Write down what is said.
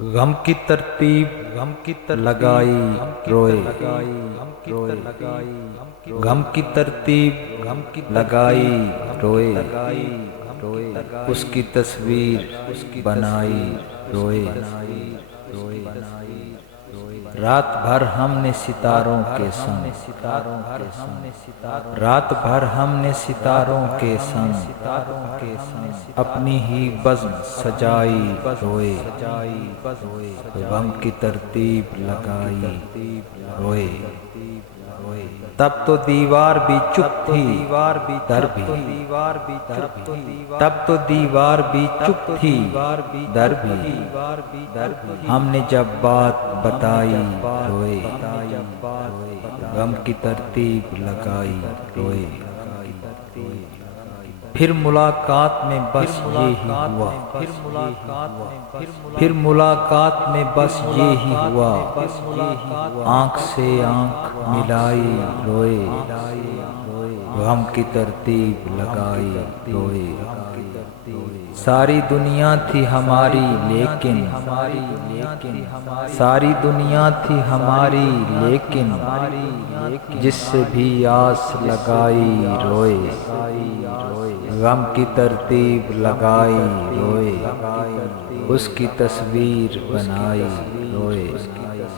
غم کی ترتیب لگائی روئے، غم کی ترتیب لگائی روئے، اس کی تصویر بنائی روئے۔ رات بھر ہم نے ستاروں کے سنگ، رات بھر ہم نے ستاروں کے سنگ اپنی ہی بزم سجائی روئے، غم کی ترتیب لگائی روئے۔ تب تو دیوار بھی چپ تھی در بھی، تب تو دیوار بھی چپ تھی در بھی، ہم نے جب بات بتائی روئے، غم کی ترتیب لگائی روئے۔ پھر ملاقات میں بس یہی ہوا، پھر ملاقات میں بس یہی ہوا، آنکھ سے آنکھ ملائی روئے، غم کی ترتیب لگائی روئے۔ ساری دنیا تھی ہماری لیکن، ساری دنیا تھی ہماری لیکن، جس سے بھی آس لگائی روئے، غم کی ترتیب لگائی روئے، اس کی تصویر بنائی